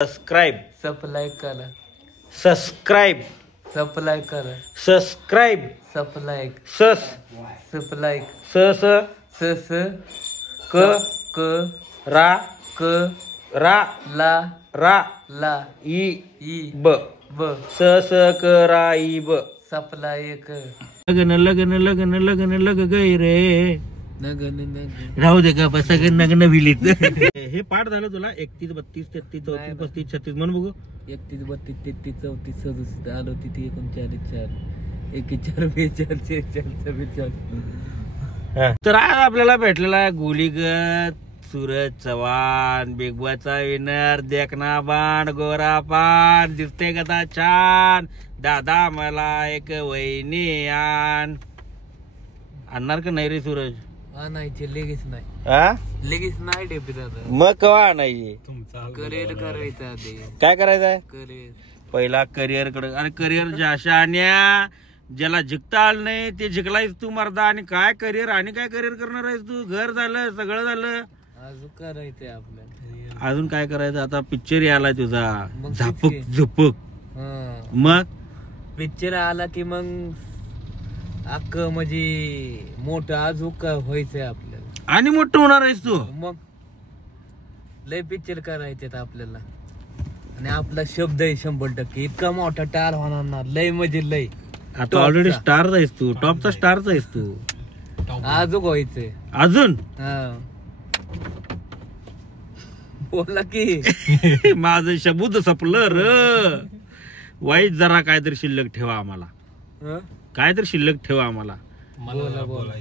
Subscribe supply करा subscribe supply करा subscribe supply सस supply स स स क क रा क रा ला रा ला ई ई ब ब स स क रा ई ब सप्लाय क लगन लगन लगन लगन लग गई रे नगन नगन राहू दे का बस नग्न विलीत हे पाठ झालं तुला 31 32 33 34 35 36 म्हण बघू 31 32 33 34 37 आलो तिथे 39 4 41 तर आज आपल्याला भेटलेला आहे गोलीगत सूरज चव्हाण बिग बॉसचा विनर देखना बाण गोरा पान दिसते कदा छान दादा मला एक वहिनी आणणार का नाही रे सूरज आणायचे लगेच नाही हा लगेच नाही डेपी दादा मग कवा आणायची करिअर करायचं आधी काय करायचं आहे करिअर पहिला करिअर कडे अरे करिअर जाशान्या ज्याला जिंकता आलं नाही ते जिंकलायस तू मर्दा आणि काय करिअर आणि काय करिअर करणार आहेस तू घर झालं सगळं झालं अजून करायचंय आपल्याला अजून काय करायचं आता पिक्चर यायला तुझा मग झापक picture. झुपक हा मग पिक्चर आला की मग अक्क म्हणजे मोठं अजून काय व्हायचंय आपल्याला आणि मोठं होणार आहेस तू मग लय पिक्चर करायचे आपल्याला आणि आपला शब्द आहे 100% इतका मोठा टार होणार ना लय म्हणजे लय आता ऑलरेडी स्टार आहेस तू टॉपचा स्टारचा आहेस तू अजून व्हायचंय अजून हा बोला की माझं शब्द सपलं र वाईट जरा काहीतरी शिल्लक ठेवा आम्हाला हं? काहीतरी शिल्लक ठेवा आम्हाला बोला बोला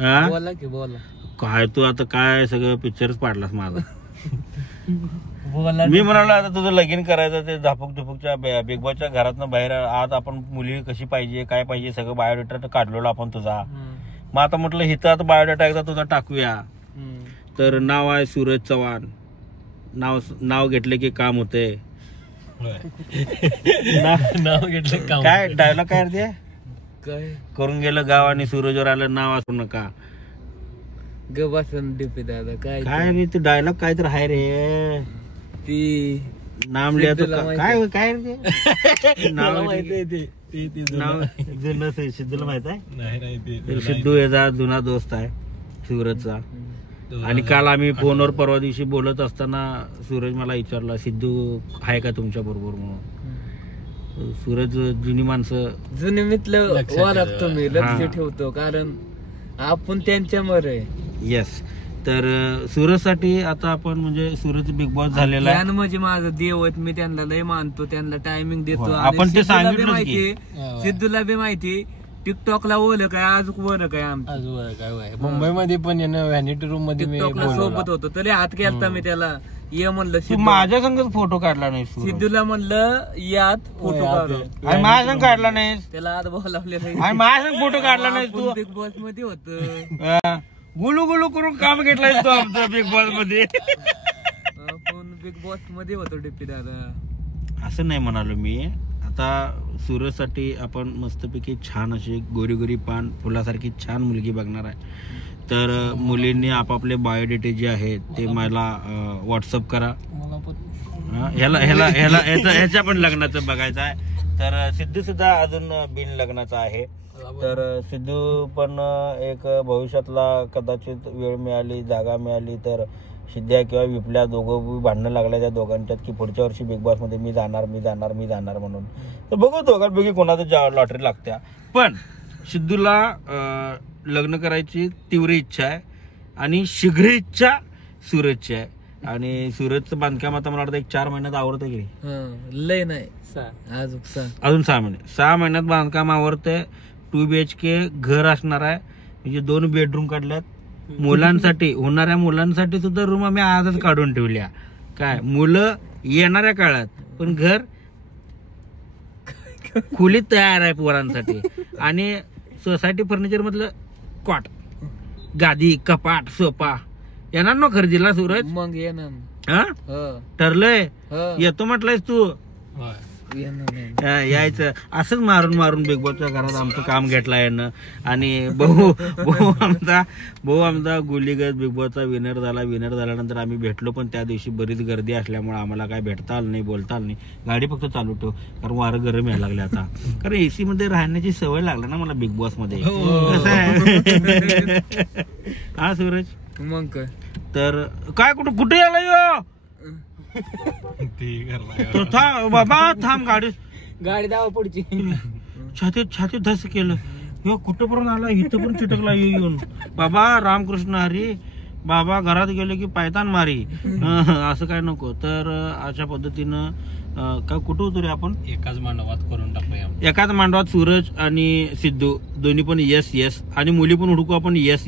हा? बोला की बोला काय तू आता काय सगळं पिक्चरच पाडलास माझा बोला मी म्हणालो आता तुझं लगीन करायचं ते झापूक झुपूकच्या बिग बॉसच्या घरातनं बाहेर आज आपण मुली कशी पाहिजे काय पाहिजे सगळं बायोडेटा काढलेलो आपण तुझा मग आता म्हटलं हिथं आता बायोडेटा एकदा तुझा टाकूया तर नाव आहे सूरज चव्हाण नाव घेतले की काम होते नाव घेतलं काय डायलॉग काय रे काय करून गेलं गाव आणि सूरजवर आलं नाव असू नका गबासन डिपे दादा काय काय रे ते डायलॉग काय तर आहे रे ती नाम लिहायचं सिद्धूला काय काय रे ते नाव माहिती नाव जुनं सिद्धूला माहित आहे सिद्धू याचा जुना दोस्त आहे सूरजचा आणि काल आम्ही फोनवर परवा दिवशी बोलत असताना सूरज मला विचारला सिद्धू आहे का तुमच्या बरोबर म्हणून सूरज जुनी माणसं जुने मित्र ओळखतो मी लक्ष ठेवतो कारण आपण त्यांच्यावर आहे येस तर सूरज साठी आता आपण म्हणजे सूरज बिग बॉस झालेला आहे म्हणजे माझं देवत मी त्यांना लय मानतो त्यांना टायमिंग देतो आपण ते सिद्धूला बी सांगितलं माहिती सिद्धूला बी माहिती टिकटॉकला ओलं काय अजून वर काय आमचं मुंबईमध्ये पण व्हॅनिटी रूम मध्ये मी टिकटॉकला सोबत होतो तरी हात केलता मी त्याला ये म्हणलं तू माझ्या संगच फोटो काढला नाही सिद्धूला म्हणलं यात फोटो काढू आणि माझ्या संग काढला नाही त्याला आत बोलावलेलं आणि माझ्या संग फोटो काढला नाही तू बिग बॉस मध्ये होत गुलू गुलू करून काम घेतलाय तू आमचं बिग बॉस मध्ये आपण बिग बॉस मध्ये होतो डिप्पी दादा असं नाही म्हणालो मी आता सूरज साठी आपण मस्तपैकी छान अशी गोरी गोरी पान फुलासारखी छान मुलगी बघणार आहे तर मुलींनी आपापले बायोडेटे जे आहेत ते मला व्हॉट्सअप करा ह्याच्या पण लग्नाचं बघायचं आहे तर सिद्धू सुद्धा अजून बिन लग्नाचा आहे तर सिद्धू पण एक भविष्यातला कदाचित वेळ मिळाली जागा मिळाली तर सिद्ध्या किंवा विपल्या दोघं भांडणं लागल्या त्या दोघांच्यात की पुढच्या वर्षी बिग बॉस मध्ये मी जाणार म्हणून तर बघू दोघांपैकी कोणाचं लॉटरी लागत्या पण सिद्धूला लग्न करायची तीव्र इच्छा आहे आणि शीघ्र इच्छा सूरजची आहे आणि सूरजचं बांधकाम आता मला वाटतं 4 महिन्यात आवरतंय की लय नाही अजून 6 महिने 6 महिन्यात बांधकाम आवरतंय 2 BHK घर असणार आहे म्हणजे 2 बेडरूम काढल्यात मुलांसाठी होणाऱ्या मुलांसाठी सुद्धा रूम आम्ही आजच काढून ठेवल्या काय मुलं येणाऱ्या काळात पण घर खोलीत तयार आहे पोरांसाठी आणि सोसायटी फर्निचर मधलं कॉट गादी कपाट सोफा येणार ना खरेदीला सूरज मग येणार हा ठरलंय येतो म्हटलंयस तू यायचं असंच मारून मारून बिग बॉसच्या घरात आमचं काम घेतलं यानं. आणि भाऊ आमचा गुलीगत बिग बॉसचा विनर झाल्यानंतर आम्ही भेटलो, पण त्या दिवशी बरीच गर्दी असल्यामुळे आम्हाला काय भेटता आलं नाही, बोलता आलं नाही. गाडी फक्त चालू ठेव, कारण वारं गरम यायला लागले आता, कारण एसी मध्ये राहण्याची सवय लागली ना मला बिग बॉस मध्ये. कसं आहे हा सूरज? मग काय तर काय कुठे आला यो? तर बाबा थांब, गाडी दावा पुढची छातीत धस केलं. ह्यो कुठं पण आला, इथं पण चिटकला येऊन. बाबा रामकृष्ण हरी, बाबा घरात गेले की पायतान मारी. असं काय नको. तर अशा पद्धतीनं काय कुठं होतो रे आपण? एकाच मांडवात करून टाकूया. एकाच मांडवात सूरज आणि सिद्धू दोन्ही पण यस, आणि मुली पण हुडकू आपण यस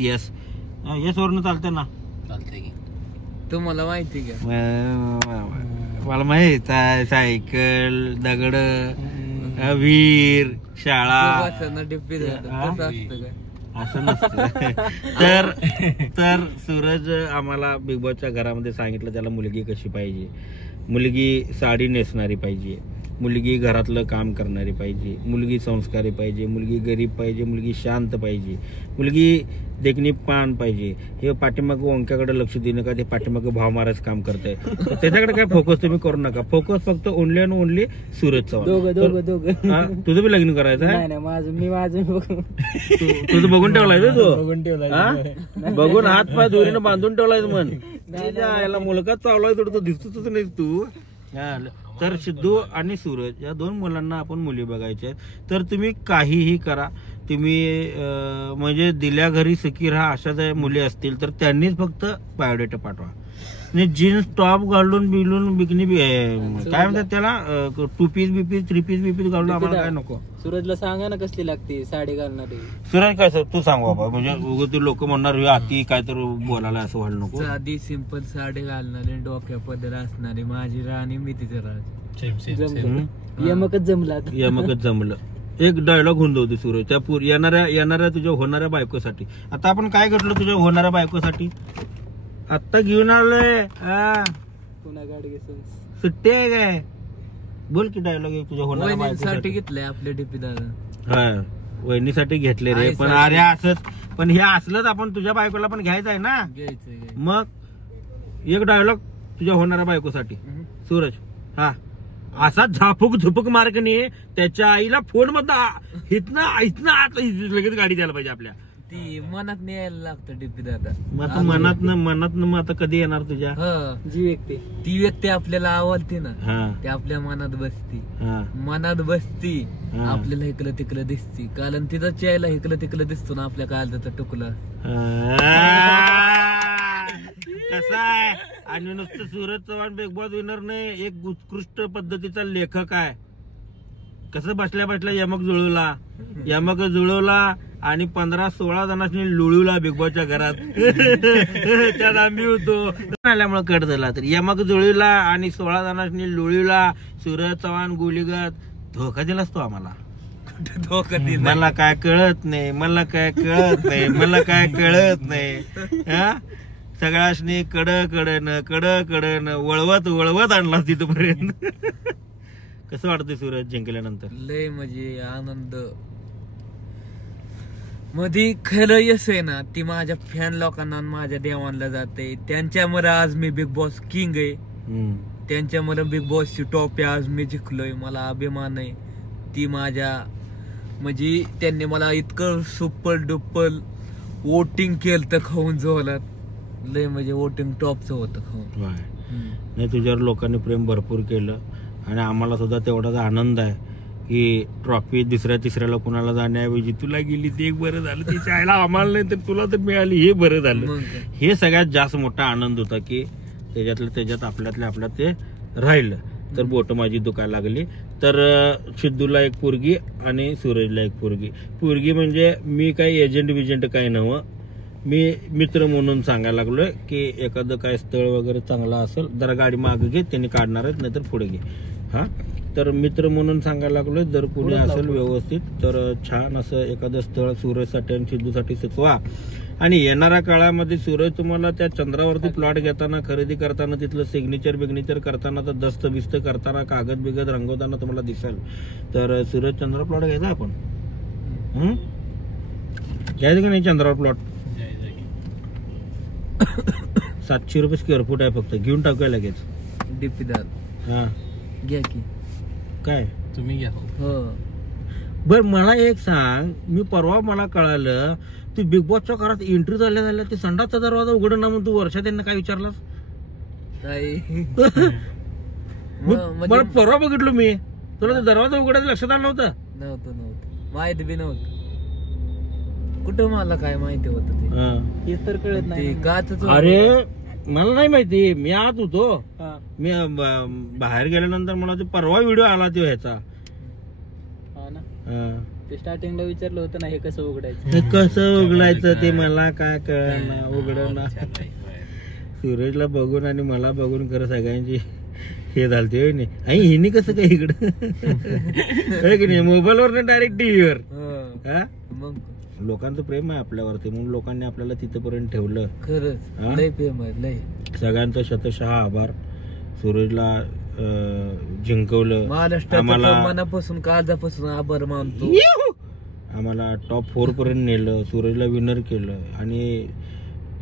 वरनं चालतंय ना? चालतंय की. तुम्हाला माहिती का? मला माहित आहे, सायकल, दगड, वीर, शाळा, डिप्पी असतं काय? असं नसतं. तर सूरज आम्हाला बिग बॉसच्या घरामध्ये सांगितलं त्याला मुलगी कशी पाहिजे. मुलगी साडी नेसणारी पाहिजे, मुलगी घरातलं काम करणारी पाहिजे, मुलगी संस्कारी पाहिजे, मुलगी गरीब पाहिजे, मुलगी शांत पाहिजे, मुलगी देखणी पान पाहिजे. हे पाठीमाग ओंक्याकडे लक्ष देऊ नका, ते पाठीमाग भाव मारायचं काम करतंय. त्याच्याकडे काय फोकस तुम्ही करू नका. फोकस फक्त only and only Suraj Chavan. तुझं बी लग्न करायचं आहे? तुझं बघून ठेवलाय तू? बघून हात पाय दोरीनं बांधून ठेवलाय मन. याला मुलगाच चावलाय थोडं, दिसतच नाही तू. तर सिद्धू आणि सूरज या दोन मुलांना आपण मुली बघायच्या आहेत. तर तुम्ही काहीही करा, तुम्ही म्हणजे दिल्या घरी सखी राहा अशा जर मुली असतील तर त्यांनीच फक्त बायोडेटा पाठवा. जीन्स टॉप घालून बिलून बिकनी काय म्हणतात त्याला, 2 पीस 3 पीस घालून आम्हाला काय नको. सूरजला सांगा ना कसली लागते साडी घालणारी. सूरज काय सर तू सांग बाबा, म्हणजे ते लोक म्हणणार आती काय तर बोलायला असं व्हायला नको. साधी सिंपल साडी घालणारी, डोक्या पदर असणारी, माझी राणी मी तिचं राज. यमकच जमलं. एक डायलॉग होऊन जाऊ सूरज त्या येणाऱ्या तुझ्या होणाऱ्या बायकोसाठी. आता आपण काय घडलो तुझ्या होणाऱ्या बायकोसाठी? आता घेऊन आलोय सुट्टी आहे काय? बोल की डायलॉग एक तुझ्या होणाऱ्या बायकोसाठी घेतलंय आपले डीपी दादा. हा वहिनीसाठी घेतले रे, पण अरे असंच, पण हे असलंच आपण तुझ्या बायकोला पण घ्यायचं आहे ना. मग एक डायलॉग तुझ्या होणाऱ्या बायकोसाठी सूरज. हा असा झुपूक मार्गने त्याच्या आईला फोन मध्ये इथनं आत लगेच गाडी द्यायला पाहिजे आपल्या. ती मनात यायला लागतं डीपी दादा. मग मनात मग आता कधी येणार तुझ्या? ती व्यक्ती आपल्याला आवडते ना, ती आपल्या मनात बसती. मनात बसती, आपल्याला इकडं तिकडं दिसती, कारण तिचा चेहरा इकडं तिकडं दिसतो ना आपल्या काळजाचा तुकडा. कसं आहे, आणि नुसतं Suraj Chavan big boss winner नाही, एक उत्कृष्ट पद्धतीचा लेखक आहे. कसं बसल्या यमक जुळवला आणि 15-16 जणांनी लुळवला बिग बॉसच्या घरात. त्यात आम्ही होतो आल्यामुळे कट झाला. तर यमक जुळवला आणि 16 जणांनी लुळवला. सूरज चव्हाण गुलीगत धोका दिलास तो आम्हाला. धोका दिला मला काय कळत नाही. हा सगळ्याशनी कडकडन वळवत आणला तिथपर्यंत. कसं वाटतंय सूरज जिंकल्यानंतर? लय म्हणजे आनंद. मध्ये खरं यश आहे ना, ती माझ्या फॅन लोकांना माझ्या देवांना जाते. त्यांच्यामुळे आज मी बिग बॉस किंग आहे. त्यांच्यामुळे बिग बॉसची टॉप आज मी जिंकलोय. मला अभिमान आहे. ती माझ्या म्हणजे त्यांनी मला इतकं सुपर डुपर वोटिंग केलं तर खाऊन जोलात. लय म्हणजे वोटिंग टॉपचं होतं खाऊन. नाही तुझ्यावर लोकांनी प्रेम भरपूर केलं आणि आम्हाला सुद्धा तेवढाच आनंद आहे की ट्रॉफी दुसऱ्या तिसऱ्याला कुणाला जाण्याऐवजी तुला गेली ते एक बरं झालं. तिच्या आईला आम्हाला नाही तर तुला तर मिळाली हे बरं झालं. हे सगळ्यात जास्त मोठा आनंद होता की त्याच्यात आपल्यात ते राहिलं. तर बोट माझी दुखायला लागली. तर सिद्धूला एक पोरगी आणि सूरजला एक पोरगी म्हणजे मी काही एजंट काही नव्हतं. मी मित्र म्हणून सांगायला लागलोय की एखादं काय स्थळ वगैरे चांगलं असेल जरा गाडी मागे घे, त्यांनी काढणार आहेत नाहीतर पुढे घे. हा तर मित्र म्हणून सांगायला लागलोय, जर पुढे असेल व्यवस्थित तर छान असं एखादं स्थळ सूरजसाठी आणि सिद्धूसाठी सुचवा. आणि येणाऱ्या काळामध्ये सूरज तुम्हाला त्या चंद्रावरती प्लॉट घेताना खरेदी करताना तिथलं सिग्नेचर करताना तर दस्त बिस्त करताना कागद बिगद रंगवताना तुम्हाला दिसेल. तर सूरज चंद्र प्लॉट घ्यायचा आपण घ्यायचं का नाही चंद्रावर प्लॉट. 700 रुपये स्क्वेअर फूट आहे फक्त घेऊन टाकूया लगेच. डीपी दाद हा घ्या की काय तुम्ही घ्या. हो बर मला एक सांग मी परवा मला कळालं तू बिग बॉसच्या घरात एंट्री झाल्या ते संडासचा दरवाजा उघडं ना म्हणून तू वर्षा त्यांना काय विचारलास. मला परवा बघितलो मी तुला ते दरवाजा उघडायचं लक्षात आलं नव्हतं. नव्हतं माहिती बी नव्हतं कुठं मला काय माहिती होतं ते तर कळत नाही काच. अरे मला नाही माहिती मी आत होतो मी बाहेर गेल्यानंतर मला ते परवा व्हिडिओ आला तो ह्याचा ते स्टार्टिंगला विचारलं होतं ना हे कसं उघडायचं हे कसं उघडायचं ते मला काय कळणार उघडणार. सूरजला बघून आणि मला बघून खरं सगळ्यांची हे झालते नाही आणि हिने कसं काय इकडं की नाही मोबाईलवर डायरेक्ट टीव्हीवर. मग लोकांचं प्रेम आहे आपल्यावरती म्हणून लोकांनी आपल्याला तिथपर्यंत ठेवलं. खरंच लय प्रेम आहे लय. सगळ्यांचा शतशः आभार. सूरजला जिंकवलं आम्हाला मनापासून काळजापासून आभार मानतो. आम्हाला टॉप 4 पर्यंत नेलं सूरजला विनर केलं आणि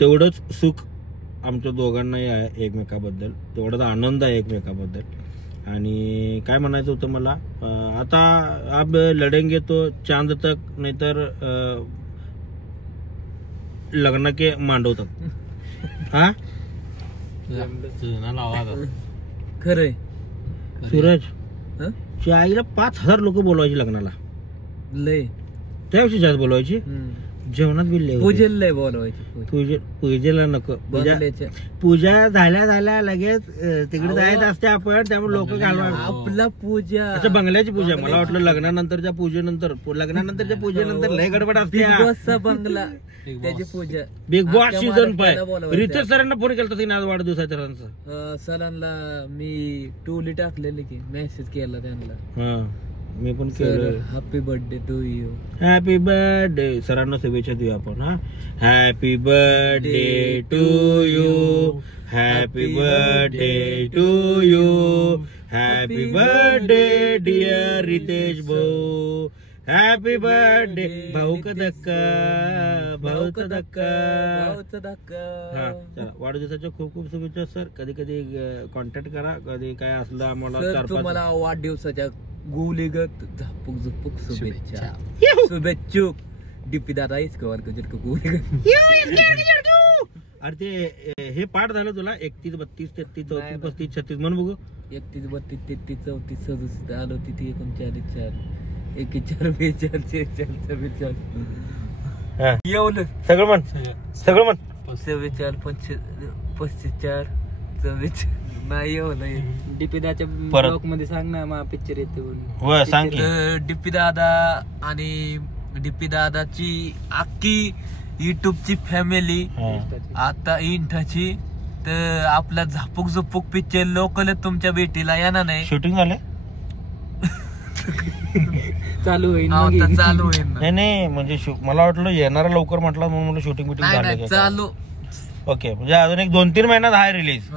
तेवढंच सुख आमच्या दोघांनाही आहे एकमेकाबद्दल तेवढाच आनंद आहे एकमेकाबद्दल. आणि काय म्हणायचं होतं मला आता अब लढेंगे तो चांद तक नाहीतर लग्न के मांडव तक. हा खरंय सूरज च्या आईला 5000 लोक बोलवायची लग्नाला लय त्याविषयी जास्त बोलवायची जेवणात बिल पूजेला लय बोलवायची. पूजेला नको पूजा झाल्या लगेच तिकडे जायचं असते आपण त्यामुळे लोक घालवा आपला पूजा अच्छा बंगल्याची पूजा. मला वाटलं लग्नानंतरच्या पूजेनंतर लय गडबड असते. बंगला त्याची पूजा बिग बॉस सीझन 5 रितेश सरांना फोन केला तिने आज वाढदिवसाच्या सरांना मी टोली टाकलेली की मेसेज केला त्यांना. मी पण केलं happy birthday to you. Happy birthday सरांना शुभेच्छा देऊया आपण. Happy birthday to you happy birthday to you happy birthday dear Ritesh भाऊ हॅपी बर्थडे भाऊ का धक्का भाऊचा धक्का. हा चला वाढदिवसाच्या खूप खूप शुभेच्छा सर. कधी कधी कॉन्टॅक्ट करा कधी काय असलं आम्हाला 4-5 तुम्हाला वाढदिवसाच्या गोलीगत झापूक झुपूक शुभेच्छा. शुभेच्छुक डीपी दादा इसको गोलीगत. अरे ते हे पाठ झालं तुला 31 32 33 34 35 36 म्हण बघू. 31 32 33 34 67 आलो तिथे 39 4 41 42 43 44 एवढं सगळं म्हण 44 45 44 नाही एवढं. डीपीदाच्या ब्लॉग मध्ये सांग ना मग पिक्चर येते सांग. डीपी दादा आणि डीपी दादाची अख्खी युट्यूबची फॅमिली आता इंठाची तर आपला झापूक झुपूक पिक्चर लोकल तुमच्या भेटीला येणार नाही. शूटिंग झाले चालू होईल चालू होईल नाही म्हणजे मला वाटलं येणारा लवकर म्हटलं म्हणून मला शूटिंग बिटिंग झालं चालू. ओके म्हणजे अजून एक 2-3 महिन्यात आहे रिलीज.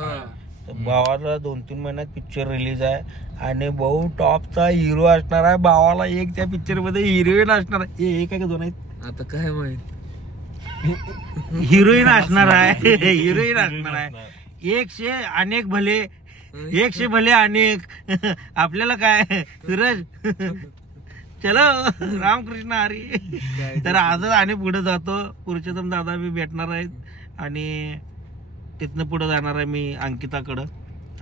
भावाला 2-3 महिन्यात पिक्चर रिलीज आहे आणि भाऊ टॉपचा हिरो असणार आहे. भावाला एक त्या पिक्चर मध्ये हिरोईन असणार आहे. एक आहे का 2 आहेत आता काय माहित. हिरोईन असणार आहे हिरोईन असणार आहे. 100 अनेक भले 100 भले अनेक आपल्याला काय सूरज चलो रामकृष्ण हरी. तर आजच आणि पुढे जातो. पुरुषोत्तम दादा मी भेटणार आहेत आणि तिथनं पुढे जाणार आहे मी अंकिताकडं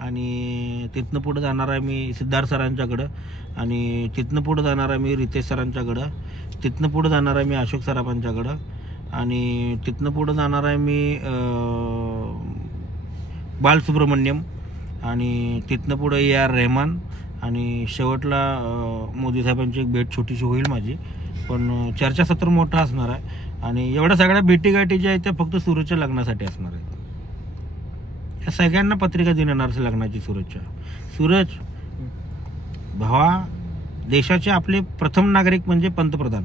आणि तिथनं पुढे जाणार आहे मी सिद्धार्थ सरांच्याकडं आणि तिथनं पुढे जाणार आहे मी रितेश सरांच्याकडं तिथनं पुढे जाणार आहे मी अशोक सराफांच्याकडं आणि तिथनं पुढे जाणार आहे मी बालसुब्रमण्यम आणि तिथनं पुढे AR रहमान आणि शेवटला मोदी साहेबांची एक भेट छोटीशी होईल माझी पण चर्चासत्र मोठं असणार आहे. आणि एवढ्या सगळ्या भेटीगाठी ज्या आहेत त्या फक्त सूरजच्या लग्नासाठी असणार आहेत. या सगळ्यांना पत्रिका देऊन येणार लग्नाची सूरजच्या. सूरज भावा देशाचे आपले प्रथम नागरिक म्हणजे पंतप्रधान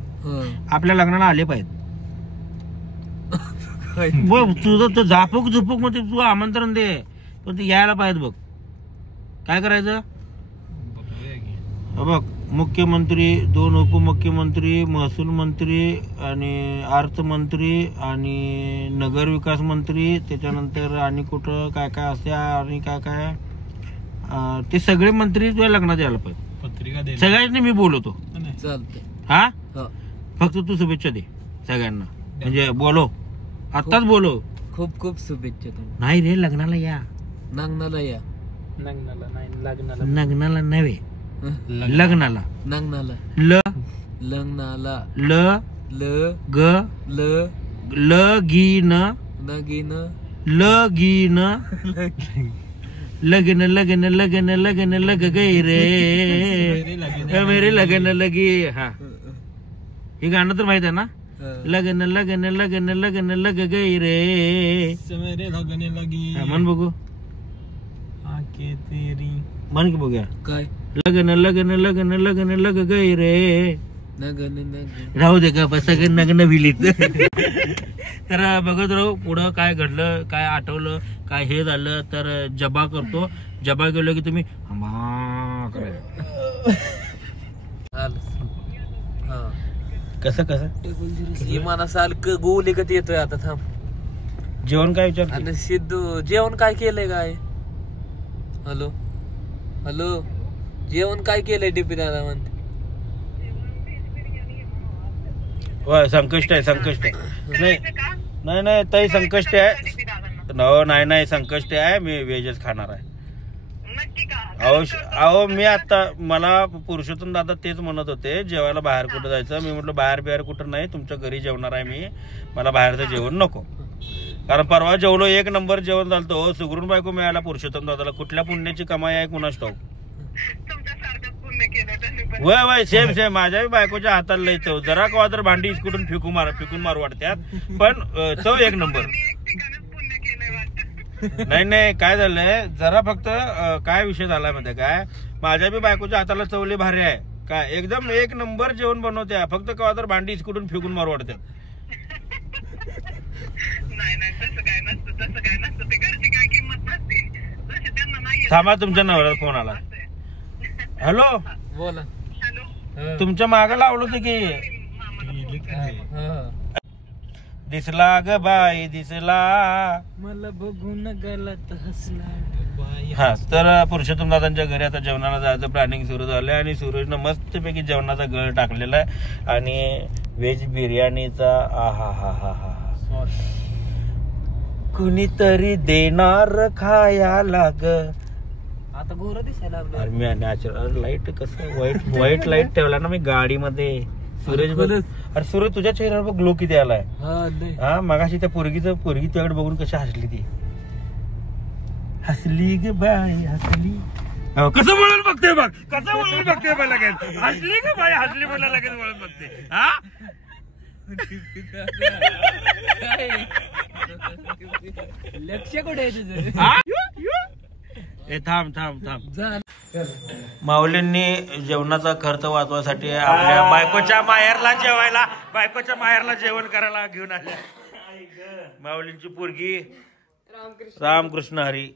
आपल्या लग्नाला आले पाहिजेत. तुझं तर झापूक झुपूक मध्ये तू आमंत्रण दे, पण ते यायला पाहिजे बघ. काय करायचं बघ, मुख्यमंत्री, 2 उपमुख्यमंत्री, महसूल मंत्री आणि अर्थमंत्री आणि नगरविकास मंत्री, त्याच्यानंतर आणि कुठं काय काय असते आणि काय काय ते सगळे मंत्री तुझ्या लग्नात यायला पाहिजे. पत्रिका दे सगळ्यांनी मी बोलवतो. चालतंय. हा हो. फक्त तू शुभेच्छा दे सगळ्यांना, म्हणजे बोलो, आत्ताच बोलो. खूप खूप शुभेच्छा तुम्हाला. नाही रे, लग्नाला या. नांगणाला या. लग्नाला नाही, लग्नाला लग्नाला नव्हे, लग्नाला. नांगणाला. ल लग्नाला. ल ल ग ल लगीन लगीन लगीन लगन लगन लगन लगन लग गई रे मेरे लगन लगी. हा, हे गाणं तर माहित आहे ना. लगन लगन लगन लगन लग गई रे. मेरे लगने लगी हा, म्हण बघू. आके तेरी म्हण की बघूया. काय लगन लगन लगन लगन लग गई रे. नगन नगन. राहू दे का सगळं नग्न विलीत. तर बघत राहू पुढं काय घडलं, काय आठवलं, काय हे झालं तर जबा करतो. जबा गेलो की तुम्ही कसं कसं इमाना साल गोल एकत येतोय आता. थांब, जेवण काय विचार. आणि सिद्धू जेवण काय केलंय काय. हॅलो हॅलो, जेवण काय केलंय डीपी दादा म्हणते. संकष्ट आहे, संकष्ट आहे. नाही नाही नाही ताई, संकष्ट आहे. no, नाही नाही संकष्ट आहे. मी व्हेजच खाणार आहे. अहो मी आता, मला पुरुषोत्तम दादा तेच म्हणत होते जेवायला बाहेर कुठं जायचं. मी म्हटलं बाहेर बिहार कुठं नाही, तुमच्या घरी जेवणार आहे मी, मला बाहेरचं जेवण नको. कारण परवा जेवलो, 1 नंबर जेवण झालं. सुगरून बायको मिळायला पुरुषोत्तम दादाला. कुठल्या पुण्याची कमाई आहे कुणास ठाऊक. वय वय सेम सेम. माझ्या बायकोच्या हाताला लय चव. जरा कवा तर भांडी इस्कुटून फेकून मारू वाटत्यात, पण चव 1 नंबर. नाही नाही, काय झालंय जरा फक्त काय विषय झालाय माहिती काय, माझ्या बी बायकोच्या हाताला चवले भारी आहे काय, एकदम 1 नंबर जेवण बनवत्या. फक्त कवा तर भांडी इस्कुटून फेकून मारू वाटत्यात. थांबा, तुमच्या नवऱ्याचा फोन आला. हॅलो, बोला. तुमच्या माग लावलं होतं की. दिसला ग बाई दिसला, मला बघून गलत हसला. हा, तर पुरुषोत्तम दादांच्या घरी आता जेवणाला जायचं प्लॅनिंग सुरू झालंय आणि सूरजनं मस्तपैकी जेवणाचा गळ टाकलेला आहे आणि व्हेज बिर्याणीचा आहा हा हा हा हा, कुणीतरी देणार खायला ग. आता गोर दिसायला लागलं. अरे मी नॅचरल लाईट कसं व्हाईट लाईट ठेवला ना मी गाडीमध्ये. सूरज बघ, अरे सूरज तुझ्या चेहऱ्यावर बघ ग्लो किती आलाय. हा, मगाशी त्या पोरगी तुझ्याकडे बघून कशी हसली ती. हसली ग बाई हसली. कसं बोलून बघते बघ, कसं बोलून बघते बघ लगेच. हसली ग बाई हसली मला लगेच बोलून बघते. हा, लक्ष कुठे आहे तुझं. थांब थांब थांब. माऊलींनी जेवणाचा खर्च वाचवासाठी आपल्या बायकोच्या माहेरला जेवण करायला घेऊन आल्या. माऊलींची पोरगी रामकृष्ण हरी.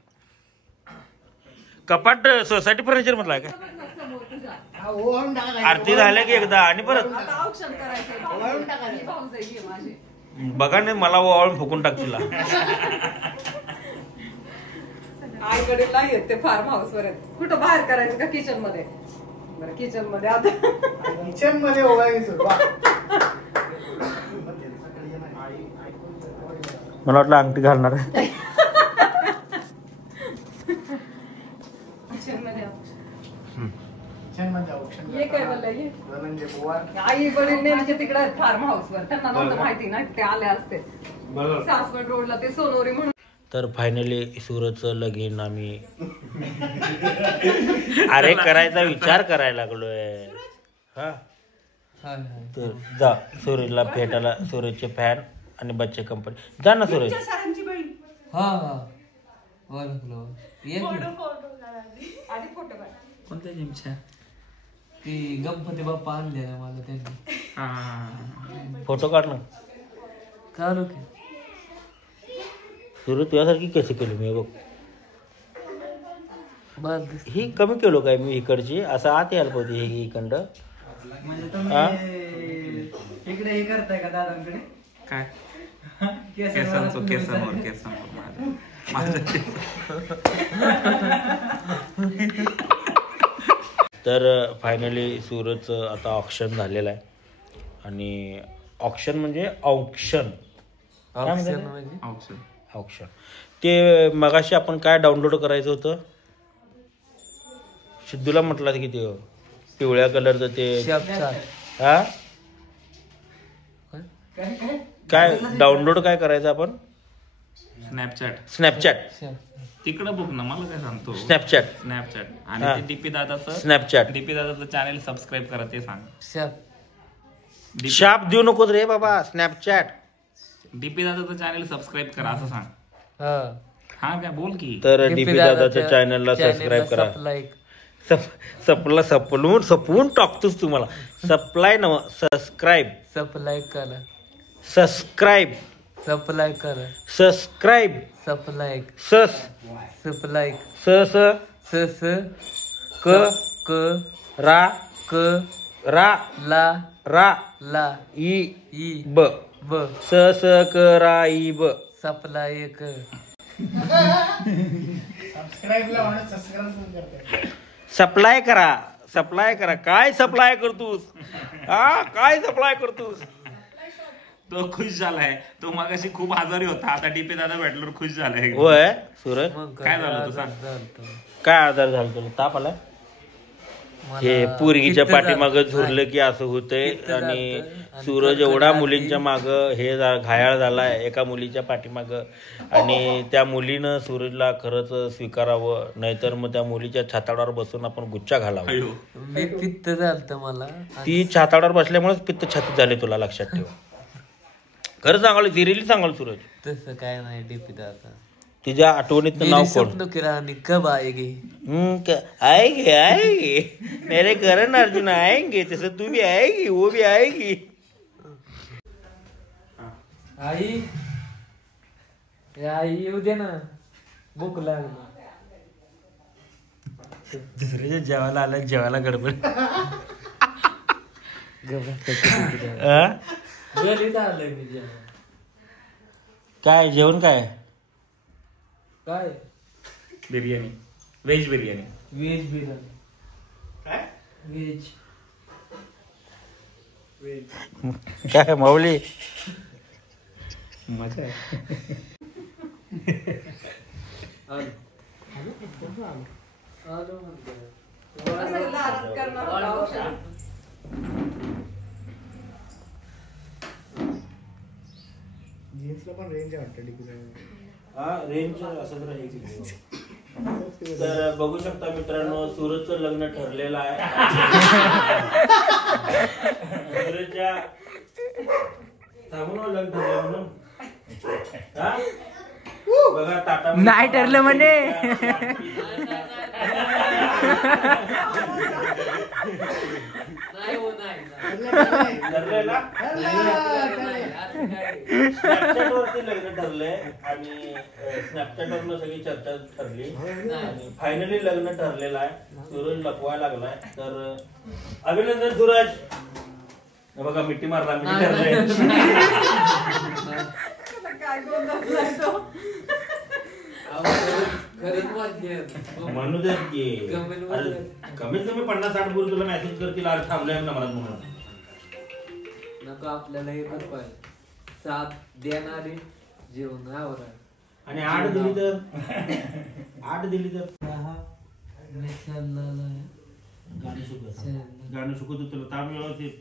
कपाट सोसायटी फर्निचर मधला का. आरती झाल्या की एकदा आणि परत बघा नाही, मला ओवाळून फुकून टाकतील. आईकडे नाही येत ते फार्म हाऊस वर. कुठं बाहेर करायचं का किचन मध्ये. बरं किचन मध्ये, आता किचन मध्ये मला वाटलं अंगठी घालणार आहे. आई वडील नेमके तिकडे फार्म हाऊस वर, त्यांना नव्हतं माहिती ना ते आले असते. सासवड रोडला ते सोनोरी म्हणून. तर फायनली सूरजचं लगीन आम्ही अरे करायचा विचार करायला लागलोय. हा, तर जा सूरजला भेटायला. सूरजचे फॅन आणि बच्चे कंपनी. जा ना सूरज. कोणत्या जिमच्या ती गणपती बाप्पा आणले ना मला त्यांनी. फोटो काढ ना. काढू की. सूरज तुझ्यासारखी कशी केली मी बघ. बस दिसतं. ही कमी केलो काय मी इकडची असं आत यायला पाहिजे ही इकडं. म्हणजे हा? तुम्ही इकडे हे करताय का दादांकडे? काय केसांवर केसांवर तर फायनली सूरजचं आता ऑप्शन झालेलं आहे. आणि ऑप्शन म्हणजे ऑप्शन ऑप्शन म्हणजे ऑप्शन ते मगाशी आपण काय डाउनलोड करायचं होतं सिद्धूला म्हटलं की ते पिवळ्या कलरचं ते Snapchat. हा काय डाउनलोड काय करायचं आपण स्नॅपचॅट तिकडं बघ ना मला काय सांगतो स्नॅपचॅट स्नॅपचॅट हा. आणि ते डीपी दादाचं स्नॅपचॅट चॅनल सबस्क्राईब करा ते सांग. शाप देऊ नको रे बाबा स्नॅपचॅट. डीपी दादाचं चॅनल सबस्क्राईब करा असं सांग. हा. हा काय बोल की. तर डीपी दादाच्या चॅनलला सबस्क्राईब करा. सपवून टाकतोस तुम्हाला सप्लाय नव सबस्क्राईब सप्लाय करा सबस्क्राईब सप्लाय करा सबस्क्राईब सप्लाय सस सप्लाय स स स स क क रा क रा ला रा ला ई ई ब ब स स क रा ई ब सप्लाय क सप्लाय करा काय सप्लाय करतोस हा काय सप्लाय करतोस. तो खुश झालाय. तो मगाशी खूप आजारी होता आता डीपी दादा भेटल्यावर खुश झालाय. होय सूरज मग काय झालं तू सांग. काय आजार झाला तुला ताप आला हे पोरगीच्या पाठीमाग झुरलं की असं होतंय. आणि सूरज एवढा मुलींच्या माग हे घायाळ झालाय एका मुलीच्या पाठीमाग. आणि त्या मुलीनं सूरजला खरंच स्वीकारावं नाहीतर मग त्या मुलीच्या छाताडावर बसून आपण गुच्छा घालावा. मी पित्त झालत मला ती छाताडावर बसल्यामुळेच पित्त छातीत झाले तुला लक्षात ठेव. खरं सांगाल सिरियसली सांगाल सूरज तसं काय नाही डीपी दादा. तिच्या आठवणीतलं नाव कोण स्वप्न केला आणि कब आएगी आएंगे मेरे करण अर्जुन आएंगे तसं तू भी आएगी वो भी आएगी. आई आई येऊ दे ना भूक लागली. दुसऱ्याच्या जेवायला आलं जेवायला गडबड. घरीच आलोय मी जेवण. काय जेवण काय काय बिर्याणी व्हेज बिर्याणी. व्हेज बिर्याणी काय व्हेज काय माऊली मजा आहे. आलो म्हणतो. असं दारात करणार होता औषध. तर बघू शकता मित्रांनो सूरजचं लग्न ठरलेलं आहे. सूरजच्या सांगून लग्न ठरलं म्हणून हा? बघा टाटा नाही ठरलं म्हणे. नाही हो नाही ठरलेला स्नॅपचॅट वरती लग्न ठरलंय आणि स्नॅपचॅट वरनं सगळी चर्चा ठरली आणि फायनली लग्न ठरलेलं आहे. सूरज लपवायला लागलाय तर अभिनंदन सूरज. बघा मिठी मारला मी ठरलंय. काय गोंधळ तो. खरंच वाटते म्हणू देत की कमेंट अरे, कमीत कमी 50-60 पुरुष तुला मेसेज करतील आज थांबलोय ना मला म्हणून. नको आपल्याला एकच पाहिजे साथ देणारे जीवनावर. आणि 8 दिली तर 8 दिली तर गाणं शिकवतो तुला तामिळ व्यवस्थित.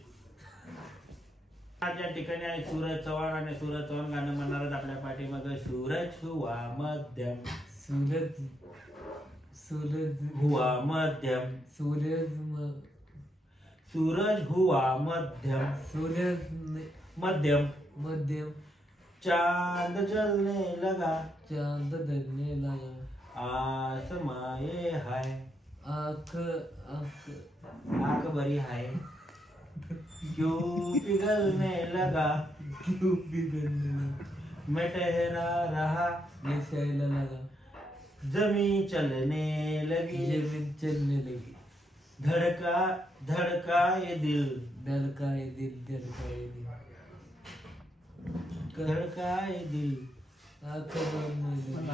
ज्या ठिकाणी आहे सूरज चव्हाण आणि सूरज चव्हाण गाणं म्हणणार आपल्या पाठीमागे. सूरज हुआ मध्यम सूरज सूरज हुआ मध्यम सूरज सूरज हुआ मध्यम सूरज मध्यम मध्यम चांद जलने लगा चांद धरने लगा आसमाए हाय आँख आँख आँख भरी हाय क्यों पिघलने लगा क्यों बिगड़ने मैं ठहरा रहा निशायला लगा जमी चलने लगी जमीन चलने लगी धड़का धड़का ये दिल धड़काए दिल धड़काए दिल धड़का ये दिल आंख बंद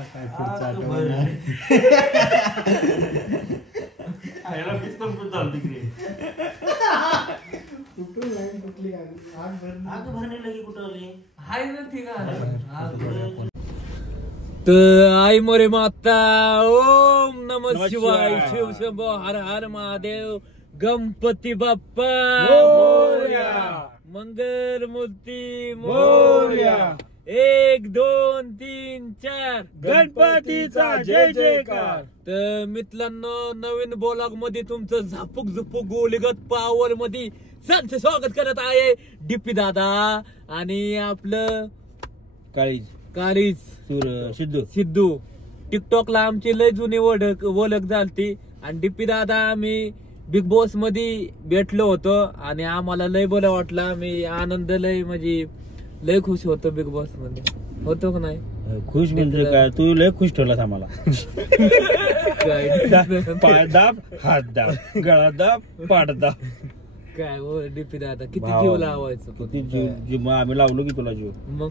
आग भरली. आईला पिस्तूल पण चालू तिकडे. आग भरणे लगी कुठं आली? हाय ना ठीक आहे तर आई मोरे माता ओम नमः शिवाय शिव शंभो हर हर महादेव गणपती बाप्पा मोरया मंगल मूर्ती मोरया 1 2 3 4 गणपतीचा जय जयकार. तर मित्रांनो नवीन ब्लॉग मध्ये तुमचं झापूक झुपूक गोलीगत पावर मध्ये सांगते स्वागत करत आहे डीपी दादा आणि आपलं काळीज काळीज सिद्धू टिकटॉकला आमची लय जुनी ओळख झालती आणि डीपी दादा आम्ही बिग बॉस मध्ये भेटलो होतो आणि आम्हाला लय बरं वाटलं. आम्ही आनंद लय म्हणजे लय खुश होतो बिग बॉस मध्ये होतो का नाही. खुश म्हणजे काय तू लय खुश ठेवलास आम्हाला. पाय दाब हात दाब गळा दाब पाठ दाब काय हो डीपी दादा किती जीव लावायचं किती जीव आम्ही लावलो की तुला जीव. मग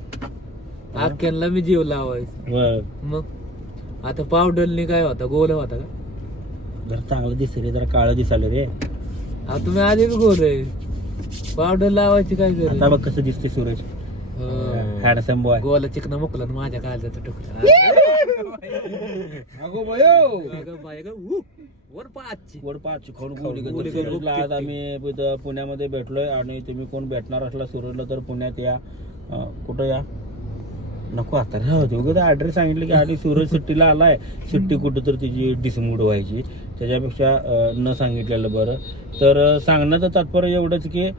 आख्यांना मी जीव लावायचं. मग आता पावडरनी काय होता गोल होता का जरा चांगलं दिसत रे जरा काळं दिसायला रे. आता तुम्ही आधी बी गोल आहे पावडर लावायची काय आता गरज. बघ कसं दिसते सूरज हॅडसम बॉय. गोला चिकना मुकला ना माझ्या काळजाचा तुकडा अगो बयो वर पाचची वर पाच खाऊन सूरजला आज आम्ही इथं पुण्यामध्ये भेटलोय आणि तुम्ही कोण भेटणार असला सूरजला तर पुण्यात या. कुठं या नको आता राहू ऍड्रेस सांगितलं की आणि सूरज सुट्टीला आलाय सुट्टी कुठं तर तिची डिसमूड व्हायची त्याच्यापेक्षा न सांगितलेलं बरं. तर सांगण्याचं तात्पर्य एवढंच की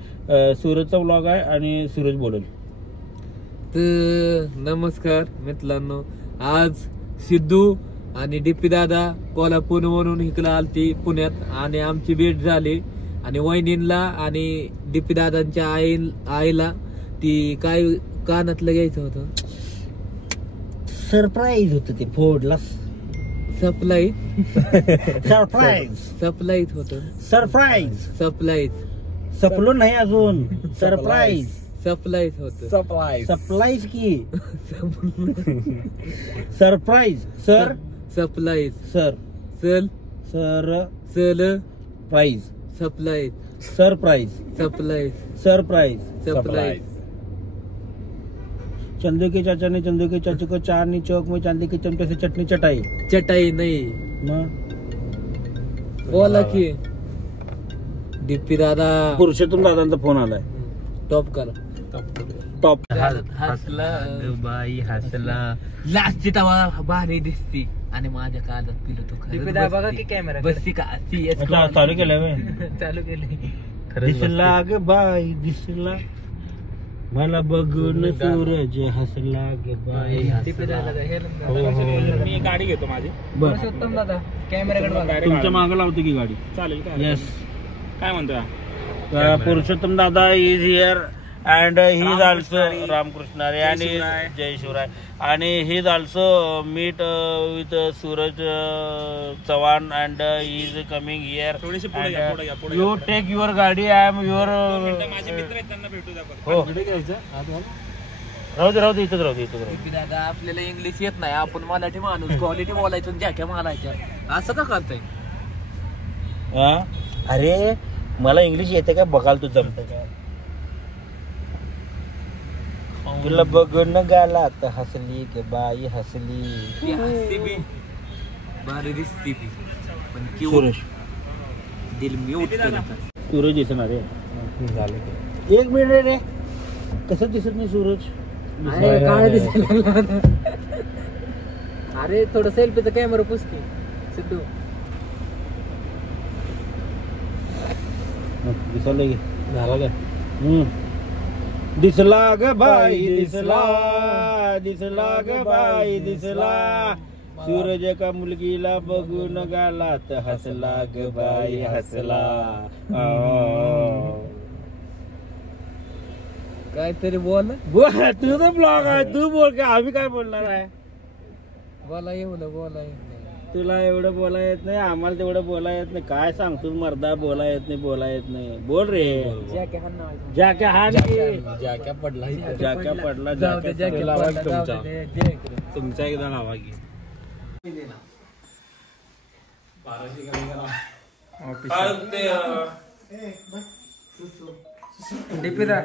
सूरजचा व्लॉग आहे आणि सूरज बोलेल. तर नमस्कार मित्रांनो आज सिद्धू आणि डीपी दादा कोल्हापूरवरून इकडे आलती पुण्यात आणि आमची भेट झाली आणि वहिनींना आणि डीपी दादांच्या आईला ती काय कानातलं घ्यायचं होतं सरप्राईज होत ते फोडला सप्लाय सरप्राईज होत सरप्राईज सपलो नाही अजून सरप्राईज होत सप्लाईज की सरप्राईज सर सप्लाईज सर चल surprise supplies surprise supplies Chandu के चाचा ने चंदू के चाचू को चांदनी चौक में चांदी के चमचे से चटनी चटाई नाही मग बोला की डीपी दादा पुरुषोत्तम दादांचा फोन आलाय. टॉप करा टॉप हसला बाई हसला लास्टची तवा भारी दिसती आणि माझ्या काळात पिलो तो बघा की कॅमेरा बसती का चालू केलंय चालू केले दिसला ग बाई दिसला मला बघून सूरज हसला ग बाई मी गाडी घेतो माझी. पुरुषोत्तम दादा कॅमेराकडे बघा. तुमच्या मागं लावतो की गाडी. चालेल का येस काय म्हणतोय पुरुषोत्तम दादा is here and he is also Ramkrishna Hari आणि जय शिवराय आणि he is also meet with Suraj Chavan and he is coming here. थोडीशी पुढे घ्या, पुढे घ्या, पुढे यू टेक युअर गाडी आय एम युअर. माझे मित्र आहेत त्यांना भेटू द्या. हो राहू दे इथंच राहू दे. दादा आपल्याला इंग्लिश येत नाही आपण मराठी माणूस क्वालिटी बोलायचं ज्या मारायच्या असं का करताय. अरे मला इंग्लिश येते काय बघाल तू जमत काय तुला बघून गाला तर हसली की बाई हसली भारी दिसती पण सूरज दिल म्यूट सूरज दिसणार रे. एक मिनिट रे कसं दिसत नाही सूरज. काय दिसायला अरे थोडं सेल्फीचा कॅमेरा पुसकी सिद्धू दिसलं की झाला काय दिसला ग बाई दिसला ग बाई दिसला सूरज एका मुलगीला बघून गाला तर हसला ग बाई हसला. काहीतरी बोल बोल तुझं ब्लॉग आहे, तू बोल का आम्ही काय बोलणार आहे. बोला एवढं बोला तुला एवढं बोला येत नाही, आम्हाला तेवढं बोला येत नाही. काय सांगतो मर्दा, बोला येत नाही, बोला येत नाही. बोल रे. जाक्या हान की जाक्या पडला जाक्या पडला. तुमचा एकदा लावा की. डीपीदा